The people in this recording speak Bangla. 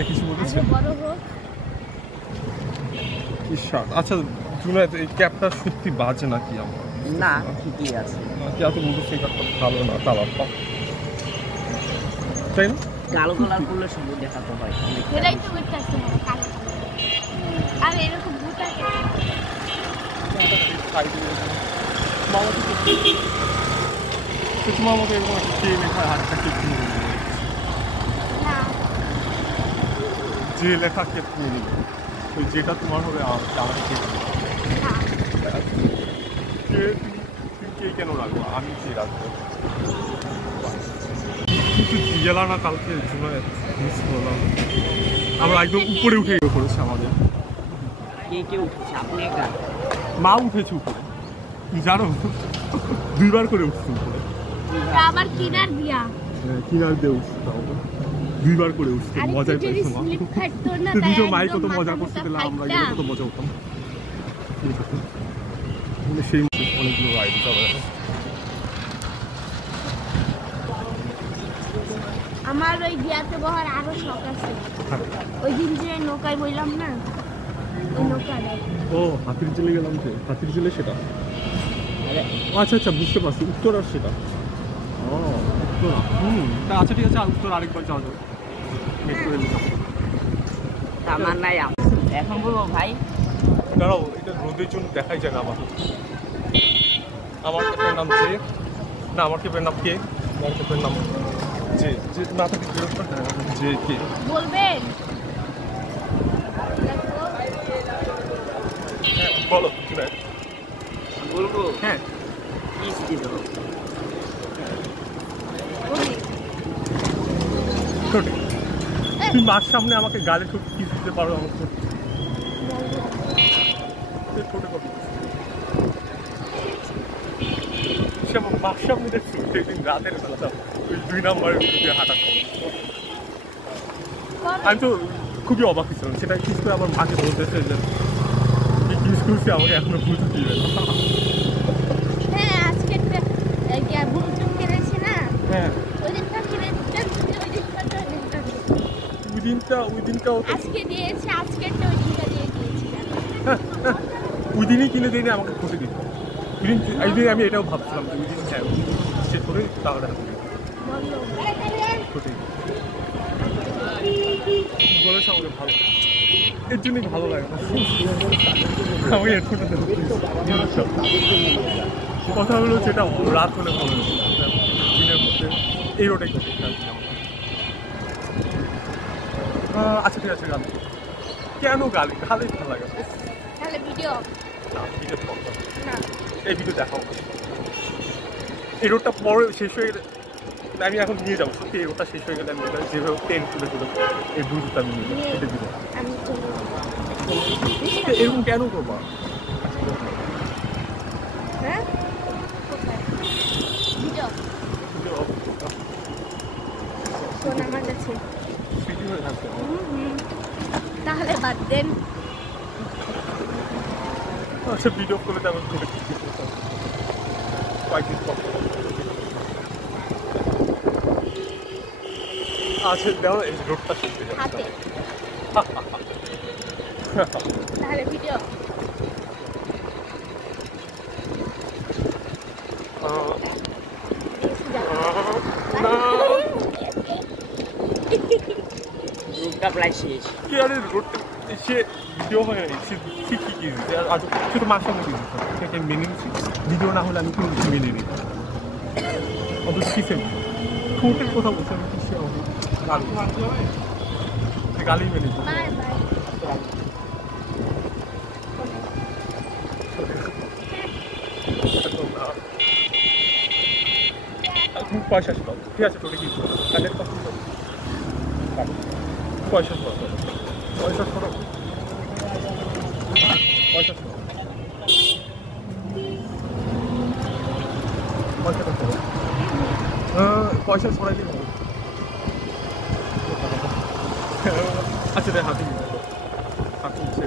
এটা কিছু বলেছে? আচ্ছা জুনায়েদ, এই ক্যাপটা সত্যি বাজে নাকি? আমার না, ঠিকই আছে। কি এত বলতো সেই ক্যাপটা ভালো না কালারটা, তাই না? কালো কালার করলে সুন্দর দেখাতে হয়। এটাই তো করতেছে কালো আর এরকম বুটা তোমার মতো এরকম একটা কে লেখা হাতটা কে কিনে নিল? যে লেখা কে কিনে নিল, ওই যেটা তোমার হবে আমাকে কে কে কেন রাখবো? আমি কে রাখবো? কিন্তু গেলা না কালকে জুনায়েদ, মিস করলাম। আমরা একদম উপরে উঠে পড়েছে আমাদের। কে উঠেছে? আপনি একা? মা উঠেছে উপরে, জানো 2বার করে উঠছে উপরে। আবার কিনার দিয়া কিনার দিয়ে উঠছে, তাও 2বার করে উঠছে। মজাই পাইছে মা। দুটো মাই কত মজা করতে দিলাম, আমরা কত মজা হতাম। সেই অনেকগুলো রাইড যাবে। আমার ওই দিয়াতে বহার আরো শখ আছে। ওই দিন যে নৌকায় বইলাম না, ওই নৌকায়। ও হাতির জেলে গেলাম, যে হাতির জেলে সেটা। আচ্ছা আচ্ছা, বুঝতে পারছি, উত্তর আর সেটা। ও উত্তরা, আচ্ছা ঠিক আছে, আর উত্তর আরেকবার যাওয়া যাবে মেট্রো রেল। আমার নাই এখন বলবো ভাই, দাঁড়াও, এটা রোদের জন্য দেখাই যায় না আমার। আমার ক্যাপের নাম যে না, আমার ক্যাপের নাম কে? আমার ক্যাপের নাম যে যে না থাকে যে কে বলবেন? বলো। বলবো হ্যাঁ, তুমি মার সামনে আমাকে গালে ঠোঁট কিস দিতে পারো? আমার ঠোঁটে কত সে আমার মার সামনে দেখছো সেদিন রাতের বেলা ওই 2 নম্বরের মধ্যে হাঁটা খবর। আমি তো খুবই অবাক ছিলাম, সেটা কিস করে আমার মাকে বলতেছে যে কিস করছি, আমাকে এখনো বুঝতে দিবে না। হ্যাঁ, আজকে বুলটুন কিনেছি না। হ্যাঁ, ওই দিনটা ওই দিনটাও আজকে দিয়েছে, আজকেরটা ওই দিনটা দিয়ে দিয়েছিলাম। ওই দিনই কিনে দিয়ে আমাকে ঠকে দিত। ওই দিন আমি এটাও ভাবছিলাম যে ওই দিন হ্যাঁ সে ধরে তাহলে ঠকে বলেছে আমাকে ভালো, এর জন্যই ভালো লাগে না। আমি হেডফোনটা কথা হলো যেটা রাত হলে ভালো দিনের মধ্যে এই রোডেই করতে। আচ্ছা ঠিক আছে, গান কেন গালি গালি ভালো লাগে তাহলে ভিডিও না, ভিডিও না, এই ভিডিও দেখাও। এই রোডটা পরে শেষ হয়ে গেলে আমি এখন নিয়ে যাবো, সত্যি এই রোডটা শেষ হয়ে গেলে আমি যেভাবে ট্রেন তুলে তুলে এই ব্লুটুথ আমি নিয়ে যাবো, কেটে দিব। এরকম কেন করবো? হ্যাঁ ভিডিও ফোন আমার কাছে, তাহলে বাদ দেন। আচ্ছা ভিডিও করে তেমন করে কয়েকদিন পর আচ্ছা দেখো এই রোডটা শেষ হয়ে যাচ্ছে। তাহলে ভিডিও রোডটা প্রায় শেষ। কি আরে রোডটা সে ভিডিও হয় নাই, সে ঠিকই কিনেছে আর আজ শুধু মার সামনে কিনেছে, সেটাকে মেনে নিচ্ছি। ভিডিও না হলে আমি কোনো কিছু মেনে নিই অথচ কিসে ঠোঁটের কথা বলছে, আমি কিসে গালি মেনে নিচ্ছি। Bye bye. তুমি পয়সা শোনাও, ঠিক আছে তোকে কি করবো কাজের কথা পয়সা শোনাও, পয়সা শোনাও, পয়সা শোনাও, পয়সাটা শোনাও। পয়সা ছড়াই দিন। আচ্ছা দেখ হাতে হাতে